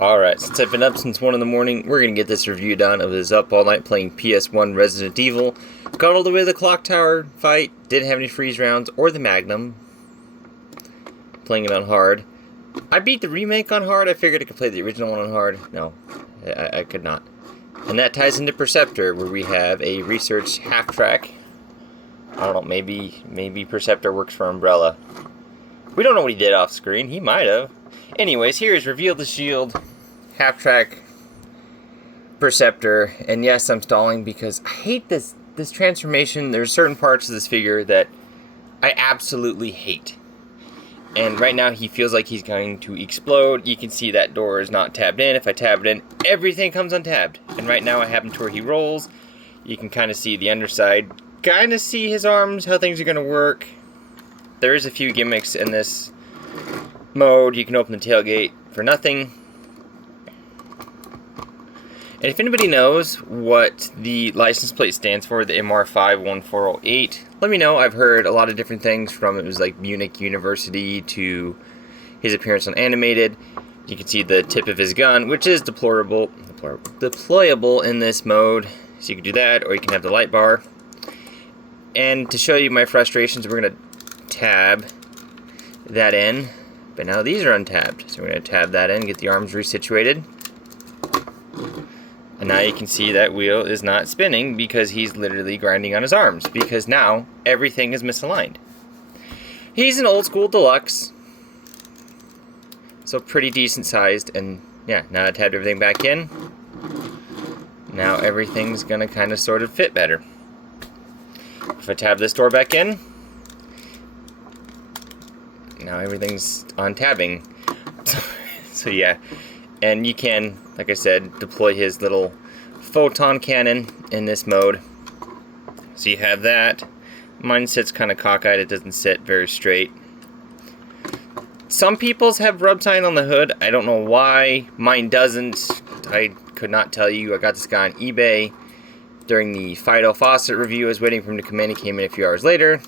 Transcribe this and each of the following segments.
Alright, since I've been up since 1 in the morning, we're going to get this review done. I was up all night playing PS1 Resident Evil. Got all the way to the clock tower fight. Didn't have any freeze rounds or the Magnum. Playing it on hard. I beat the remake on hard. I figured I could play the original one on hard. No, I could not. And that ties into Perceptor, where we have a research half-track. I don't know, maybe Perceptor works for Umbrella. We don't know what he did off screen. He might have. Anyways, here is Reveal the Shield, half-track Perceptor, and yes, I'm stalling because I hate this transformation. There's certain parts of this figure that I absolutely hate. And right now he feels like he's going to explode. You can see that door is not tabbed in. If I tab it in, everything comes untabbed. And right now I have him to where he rolls. You can kind of see the underside, kind of see his arms, how things are going to work. There is a few gimmicks in this mode. You can open the tailgate for nothing. And if anybody knows what the license plate stands for, the MR51408, let me know. I've heard a lot of different things, from it was like Munich University to his appearance on Animated. You can see the tip of his gun, which is deployable in this mode. So you can do that, or you can have the light bar. And to show you my frustrations, we're going to tab that in. But now these are untabbed. So we're going to tab that in, get the arms resituated. And now you can see that wheel is not spinning because he's literally grinding on his arms, because now everything is misaligned. He's an old school deluxe, so pretty decent sized, and yeah, now I tabbed everything back in. Now everything's gonna kind of sort of fit better. If I tab this door back in, now everything's on tabbing. So yeah. And you can, like I said, deploy his little photon cannon in this mode. So you have that. Mine sits kind of cockeyed. It doesn't sit very straight. Some people's have rub sign on the hood. I don't know why. Mine doesn't. I could not tell you. I got this guy on eBay during the Fido Fawcett review. I was waiting for him to come in. He came in a few hours later.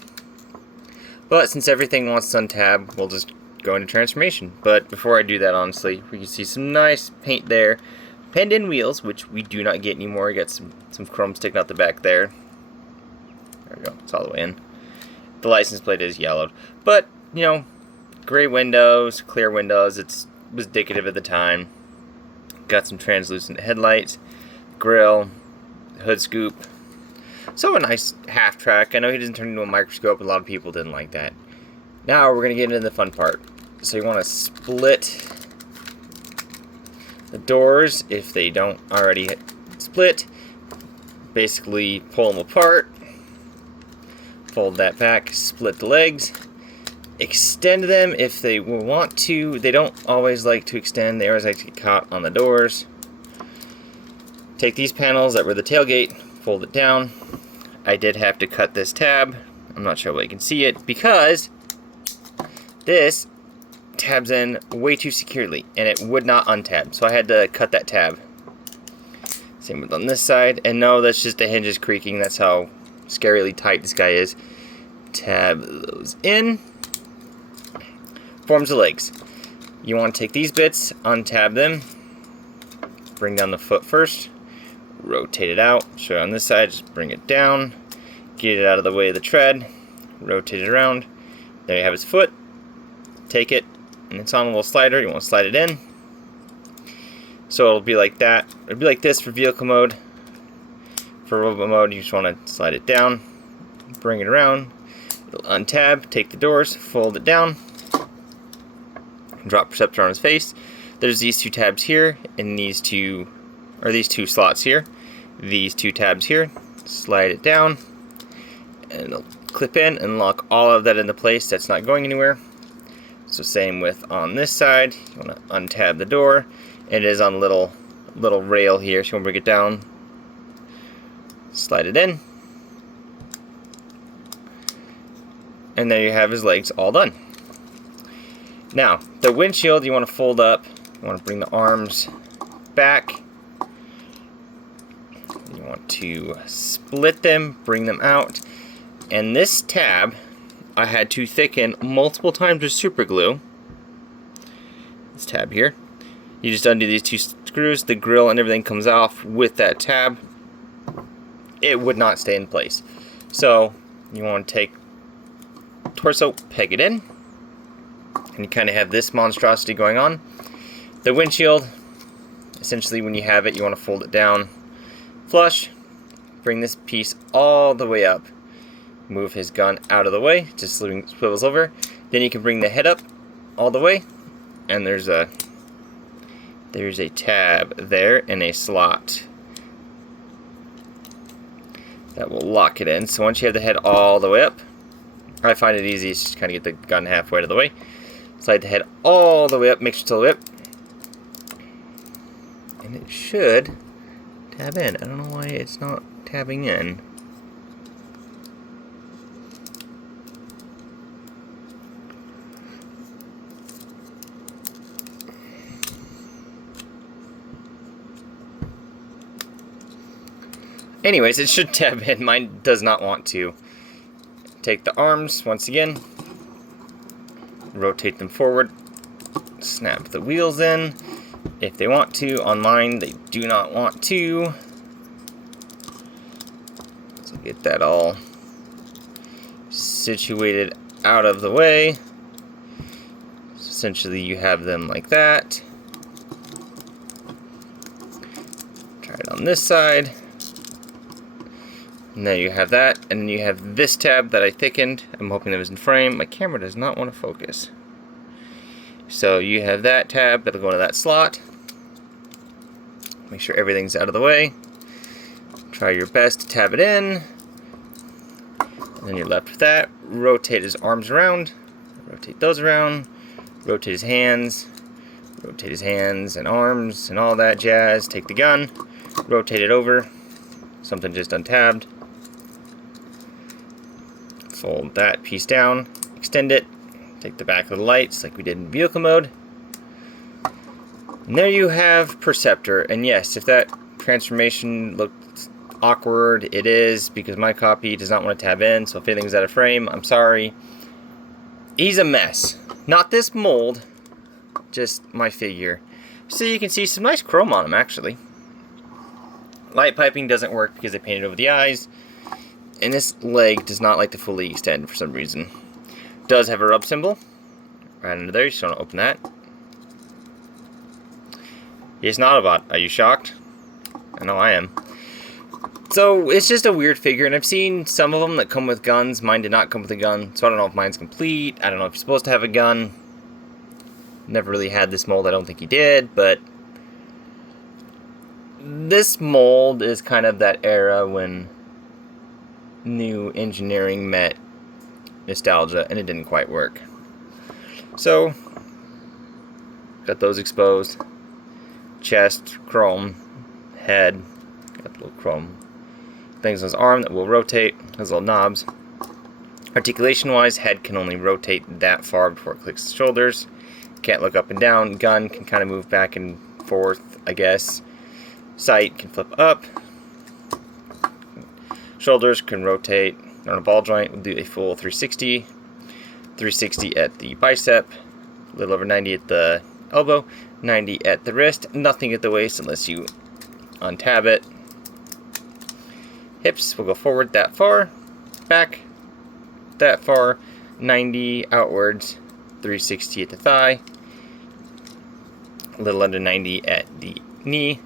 But since everything wants to untab, we'll just go into transformation. But before I do that, honestly, we can see some nice paint there. Penned in wheels, which we do not get anymore. You got some chrome sticking out the back there. There we go. It's all the way in. The license plate is yellowed. But, you know, gray windows, clear windows. It was indicative at the time. Got some translucent headlights, grill, hood scoop. So a nice half track. I know he doesn't turn into a microscope. A lot of people didn't like that. Now we're going to get into the fun part. So you want to split the doors if they don't already split. Basically pull them apart, fold that back, split the legs, extend them if they want to. They don't always like to extend. They always like to get caught on the doors. Take these panels that were the tailgate, fold it down. I did have to cut this tab. I'm not sure why you can see it, because this tabs in way too securely, and it would not untab, so I had to cut that tab. Same with on this side, and no, that's just the hinges creaking. That's how scarily tight this guy is. Tab those in. Forms the legs. You want to take these bits, untab them, bring down the foot first, rotate it out. So on this side, just bring it down, get it out of the way of the tread, rotate it around. There you have his foot. Take it, and it's on a little slider. You want to slide it in. So it'll be like that. It'll be like this for vehicle mode. For robot mode, you just want to slide it down, bring it around, it'll untab, take the doors, fold it down, drop Perceptor on his face. There's these two tabs here, and these two slots here. These two tabs here. Slide it down, and it'll clip in and lock all of that into place. That's not going anywhere. So same with on this side. You want to untab the door. It is on a little rail here, so you want to bring it down, slide it in, and there you have his legs all done. Now, the windshield you want to fold up. You want to bring the arms back. You want to split them, bring them out, and this tab I had to thicken multiple times with super glue. This tab here. You just undo these 2 screws, the grill and everything comes off with that tab. It would not stay in place. So you want to take torso, peg it in, and you kind of have this monstrosity going on. The windshield, essentially when you have it, you want to fold it down flush, bring this piece all the way up, move his gun out of the way, just swivels over. Then you can bring the head up all the way, and there's a tab there in a slot that will lock it in. So once you have the head all the way up, I find it easy to just kind of get the gun halfway to the way. Slide the head all the way up, make sure it's all the way up, and it should tab in. I don't know why it's not tabbing in. Anyways, it should tab in. Mine does not want to. Take the arms once again, rotate them forward, snap the wheels in if they want to. On mine, they do not want to. So get that all situated out of the way. So essentially, you have them like that. Try it on this side. And there you have that, and then you have this tab that I thickened. I'm hoping that was in frame. My camera does not want to focus. So you have that tab that'll go into that slot. Make sure everything's out of the way. Try your best to tab it in. And then you're left with that. Rotate his arms around. Rotate those around. Rotate his hands. Rotate his hands and arms and all that jazz. Take the gun. Rotate it over. Something just untabbed. Fold that piece down, extend it, take the back of the lights like we did in vehicle mode. And there you have Perceptor. And yes, if that transformation looked awkward, it is because my copy does not want to tab in, so if anything's out of frame, I'm sorry. He's a mess. Not this mold, just my figure. So you can see some nice chrome on him actually. Light piping doesn't work because they painted over the eyes. And this leg does not like to fully extend for some reason. Does have a rub symbol right under there. You just want to open that. It's not a bot. Are you shocked? I know I am. So it's just a weird figure, and I've seen some of them that come with guns. Mine did not come with a gun, so I don't know if mine's complete. I don't know if you're supposed to have a gun. Never really had this mold. I don't think he did, but this mold is kind of that era when new engineering met nostalgia, and it didn't quite work. So, got those exposed. Chest, chrome, head, got little chrome things on his arm that will rotate, his little knobs. Articulation-wise, head can only rotate that far before it clicks the shoulders. Can't look up and down. Gun can kind of move back and forth, I guess. Sight can flip up. Shoulders can rotate on a ball joint. We'll do a full 360. 360 at the bicep. A little over 90 at the elbow. 90 at the wrist. Nothing at the waist unless you untab it. Hips will go forward that far. Back that far. 90 outwards. 360 at the thigh. A little under 90 at the knee.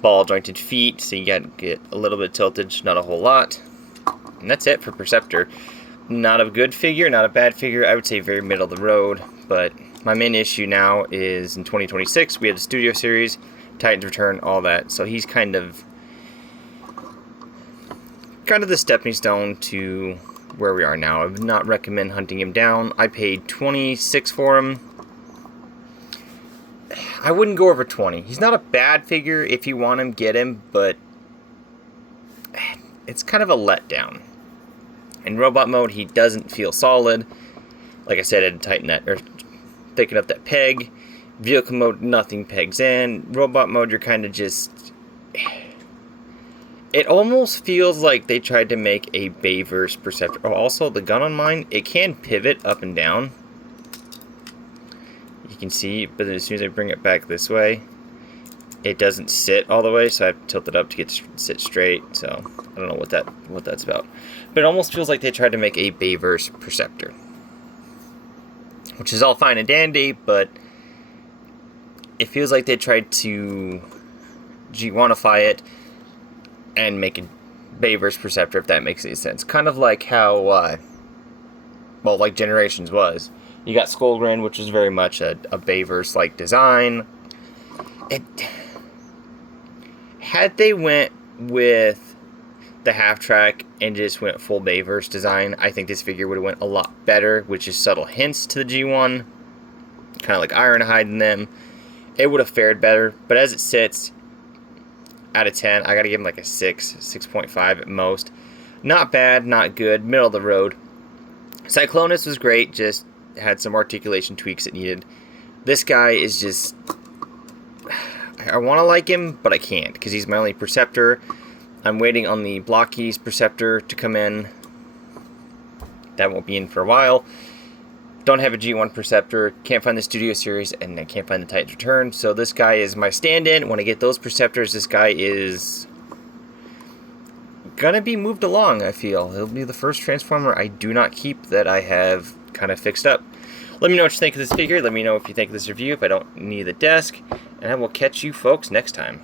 Ball jointed feet, so you gotta get a little bit tilted, not a whole lot. And that's it for Perceptor. Not a good figure, not a bad figure. I would say very middle of the road, but my main issue now is in 2026 we have the Studio Series, Titan's Return, all that. So he's kind of the stepping stone to where we are now. I would not recommend hunting him down. I paid $26 for him. I wouldn't go over 20. He's not a bad figure. If you want him, get him, but it's kind of a letdown. In robot mode, he doesn't feel solid. Like I said, I had to tighten that, or thicken up that peg. Vehicle mode, nothing pegs in. Robot mode, you're kind of just... It almost feels like they tried to make a Bayverse Perceptor. Oh, also, the gun on mine, it can pivot up and down. You can see, but as soon as I bring it back this way, it doesn't sit all the way, so I have to tilt it up to get to sit straight. So I don't know what that's about. But it almost feels like they tried to make a Bayverse perceptor, which is all fine and dandy, but it feels like they tried to G1ify it and make a Bayverse perceptor, if that makes any sense. Kind of like how, well, like Generations was. You got Skullgrin, which is very much a Bayverse-like design. Had they went with the half track and just went full Bayverse design, I think this figure would have went a lot better, which is subtle hints to the G1, kind of like Ironhide in them. It would have fared better, but as it sits, out of 10, I gotta give him like a 6.5 at most. Not bad, not good, middle of the road. Cyclonus was great, just had some articulation tweaks it needed. This guy is just... I want to like him, but I can't, because he's my only Perceptor. I'm waiting on the Blockies Perceptor to come in. That won't be in for a while. Don't have a G1 Perceptor, can't find the Studio Series, and I can't find the Titan's Return, so this guy is my stand-in. When I get those Perceptors, this guy is gonna be moved along, I feel. He'll be the first Transformer I do not keep that I have kind of fixed up. Let me know what you think of this figure. Let me know if you think of this review, if I don't need the desk. And I will catch you folks next time.